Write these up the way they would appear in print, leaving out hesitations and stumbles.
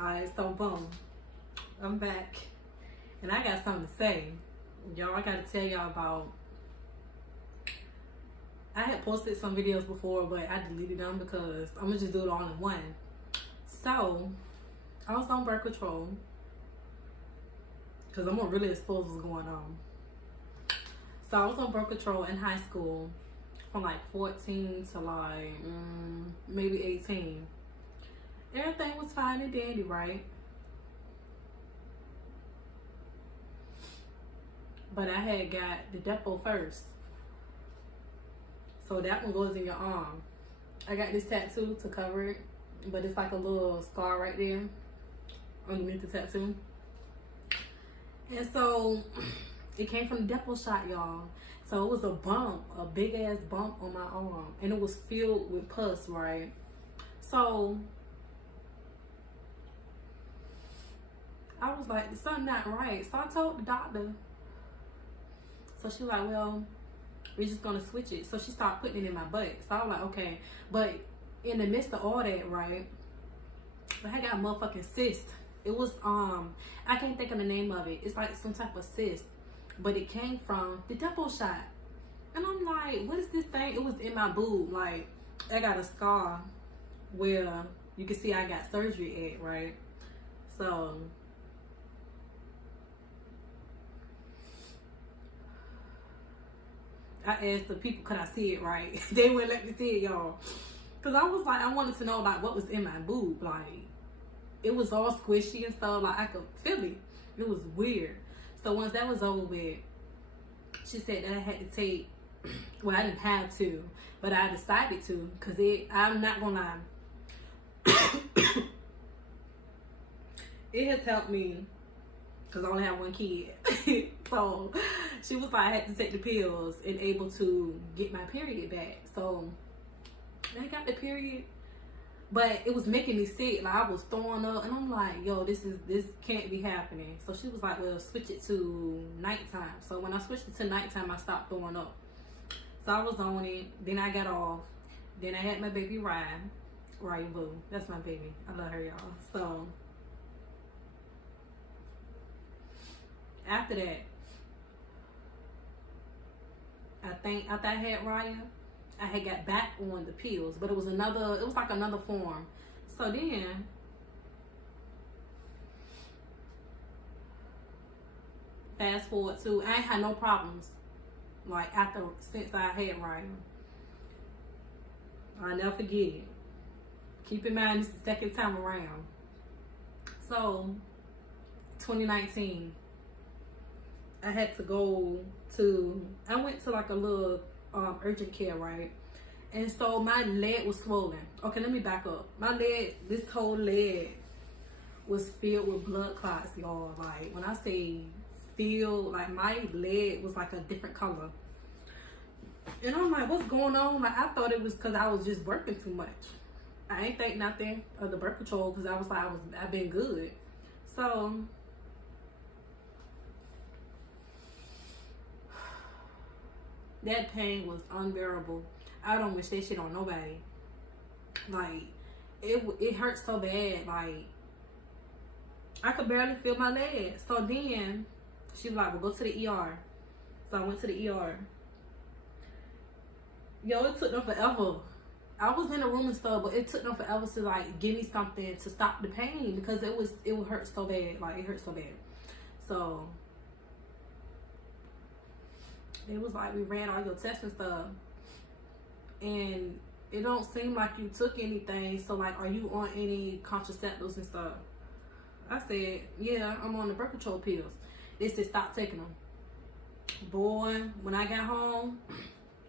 Alright, so boom. I'm back. And I got something to say. Y'all, I gotta tell y'all about. I had posted some videos before, but I deleted them because I'm gonna just do it all in one. So, I was on birth control. Because I'm gonna really expose what's going on. So, I was on birth control in high school from like 14 to like maybe 18. Everything was fine and dandy, right? But I had got the Depo first. So that one goes in your arm. I got this tattoo to cover it, but it's like a little scar right there underneath the tattoo. And so it came from the Depo shot, y'all. So it was a bump, a big ass bump on my arm, and it was filled with pus, right? So I was like, something not right. So I told the doctor. So she was like, well, we're just gonna switch it. So she started putting it in my butt. So I was like, okay. But in the midst of all that, right, I got a motherfucking cyst. It was I can't think of the name of it. It's like some type of cyst, but it came from the Depo shot. And I'm like, what is this thing? It was in my boob. Like, I got a scar where you can see I got surgery at, right? So I asked the people, could I see it, right? They wouldn't let me see it, y'all. Because I was like, I wanted to know, like, what was in my boob. Like, it was all squishy and stuff. Like, I could feel it. It was weird. So once that was over with, she said that I had to take, well, I didn't have to, but I decided to. Because I'm not going to lie. It has helped me. Because I only have one kid. So she was like, I had to take the pills and able to get my period back. So I got the period, but it was making me sick. Like, I was throwing up, and I'm like, yo, this can't be happening. So she was like, well, switch it to nighttime. So when I switched it to nighttime, I stopped throwing up. So I was on it. Then I got off. Then I had my baby Ryan. Ryan Boo. That's my baby. I love her, y'all. So after that, I think after I had Ryan, I had got back on the pills, but it was like another form. So then fast forward to, I ain't had no problems like since I had Ryan. I'll never forget it. Keep in mind, this is the second time around. So 2019, I had to I went to like a little urgent care, right? And so my leg was swollen. Okay, let me back up. My leg, this whole leg was filled with blood clots, y'all. Like, when I say filled, like, my leg was like a different color. And I'm like, what's going on? Like, I thought it was because I was just working too much. I ain't think nothing of the birth control because I was like, I've been good. So that pain was unbearable. I don't wish that shit on nobody. Like, it hurt so bad. Like, I could barely feel my legs. So then she was like, well, go to the ER. So I went to the ER. Yo, it took them forever. I was in the room and stuff, but it took them forever to like give me something to stop the pain because it would hurt so bad. Like, it hurt so bad. So it was like, we ran all your tests and stuff, and it don't seem like you took anything. So like, are you on any contraceptives and stuff? I said, yeah, I'm on the birth control pills. They said, stop taking them. Boy, when I got home,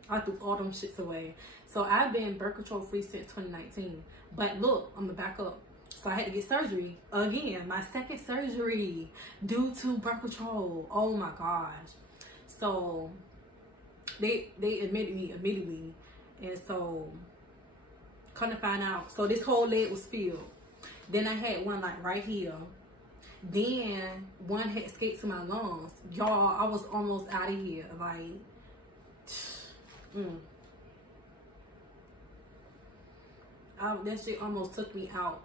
I threw all them shits away. So I've been birth control free since 2019. But look, I'm gonna back up. So I had to get surgery again, my second surgery due to birth control. Oh my gosh. So they admitted me immediately, and so come to find out, so this whole leg was filled. Then I had one like right here. Then one had escaped to my lungs. Y'all, I was almost out of here. Like, that shit almost took me out.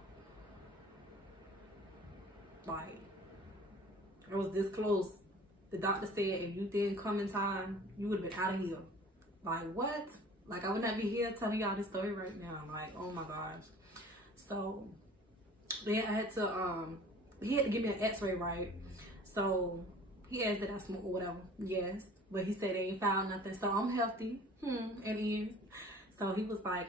Like, I was this close. The doctor said if you didn't come in time, you would have been out of here. Like, what? Like, I would not be here telling y'all this story right now. Like, oh my gosh. So then I had to he had to give me an x-ray, right? So he asked that I smoke or whatever. Yes. But he said they ain't found nothing. So I'm healthy. It is. So he was like,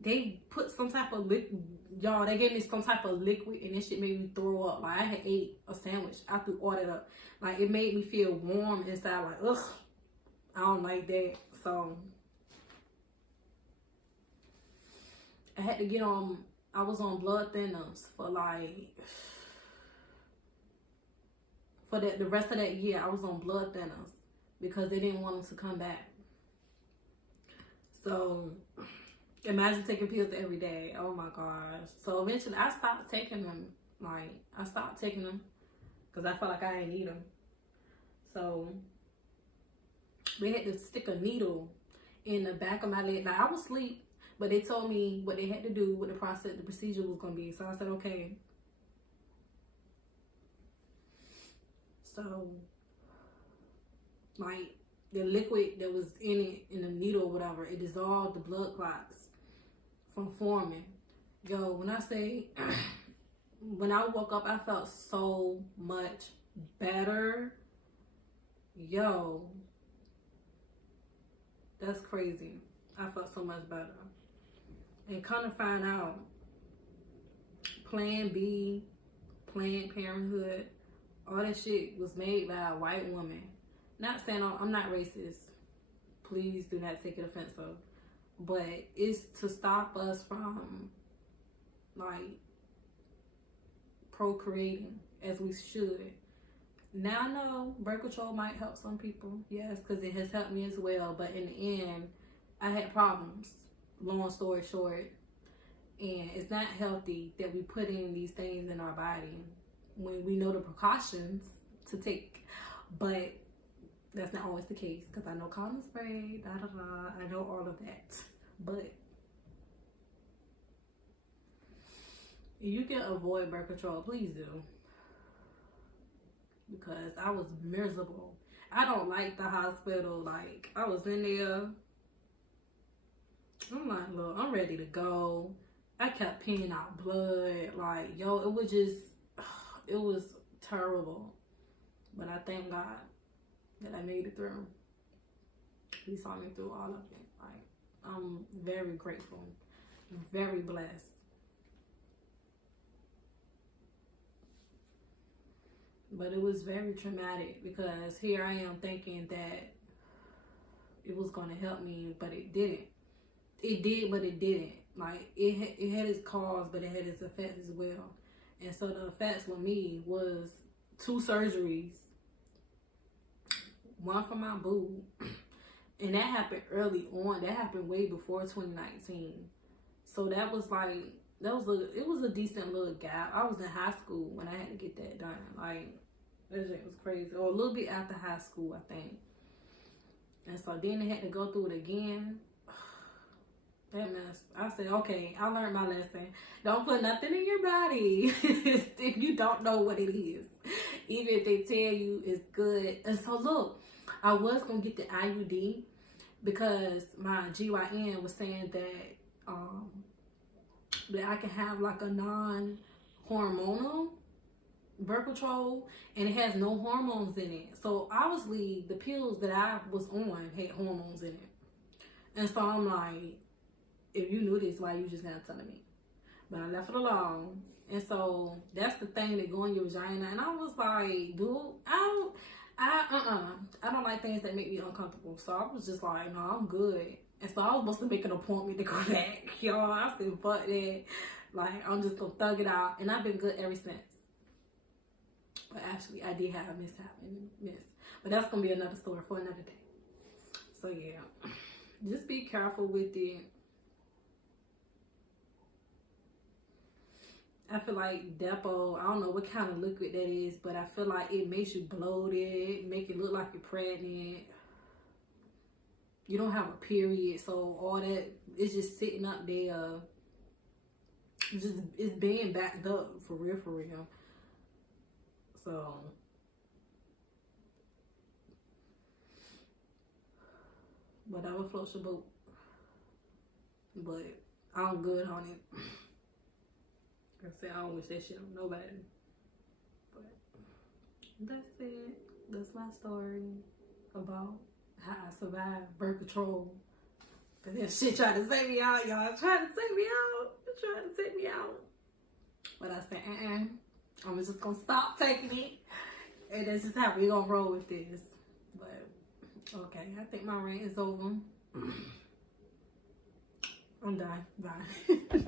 they put some type of liquid, y'all, they gave me some type of liquid and this shit made me throw up. Like, I had ate a sandwich. I threw all that up. Like, it made me feel warm inside. Like, ugh, I don't like that. So I had to get on, I was on blood thinners for like, for the rest of that year. I was on blood thinners because they didn't want them to come back. So imagine taking pills every day. Oh my gosh. So eventually I stopped taking them. Like, I stopped taking them because I felt like I didn't need them. So they had to stick a needle in the back of my leg. Like, I was asleep, but they told me what they had to do, what the procedure was going to be. So I said, okay. So, like, the liquid that was in it, in the needle or whatever, it dissolved the blood clots from forming. Yo, when I say, when I woke up, I felt so much better. Yo, that's crazy. I felt so much better. And kind of find out, Plan B, Planned Parenthood, all that shit was made by a white woman. Not saying I'm not racist. Please do not take it offensive. But it's to stop us from, like, procreating as we should. Now I know birth control might help some people. Yes, because it has helped me as well. But in the end, I had problems. Long story short. And it's not healthy that we put in these things in our body when we know the precautions to take. But that's not always the case, because I know condom spray, I know all of that. But if you can avoid birth control, please do. Because I was miserable. I don't like the hospital. Like, I was in there. I'm like, look, I'm ready to go. I kept peeing out blood. Like, yo, it was just, it was terrible. But I thank God that I made it through. He saw me through all of it. Like, I'm very grateful, very blessed. But it was very traumatic because here I am thinking that it was going to help me, but it didn't. It did, but it didn't. Like, it had its cause, but it had its effects as well. And so the effects with me was 2 surgeries. One for my boob. And that happened early on. That happened way before 2019. So that was like, it was a decent little gap. I was in high school when I had to get that done. Like, that shit was crazy. Or a little bit after high school, I think. And so then they had to go through it again. That mess. I said, okay, I learned my lesson. Don't put nothing in your body if you don't know what it is. Even if they tell you it's good. And so look, I was going to get the IUD because my GYN was saying that that I can have like a non-hormonal birth control, and it has no hormones in it. So obviously the pills that I was on had hormones in it. And so I'm like, if you knew this, why you just not telling me? But I left it alone. And so that's the thing that go in your vagina. And I was like, dude, I don't like things that make me uncomfortable. So I was just like, no, I'm good. And so I was supposed to make an appointment to go back. Y'all, I said, fuck that. Like, I'm just gonna thug it out. And I've been good ever since. But actually, I did have a mishap and miss. But that's gonna be another story for another day. So yeah, just be careful with it. I feel like Depo, I don't know what kind of liquid that is, but I feel like it makes you bloated, make it look like you're pregnant. You don't have a period, so all that is just sitting up there. it's being backed up for real, for real. So whatever floats your boat. But I'm good on it. Like I said, I don't wish that shit on nobody. But that's it. That's my story about how I survived birth control. Cause that shit tried to take me out, y'all. Trying to take me out. Trying to take me out. But I said, I'm just gonna stop taking it. And that's just how we gonna roll with this. But okay, I think my rant is over. I'm done. Bye.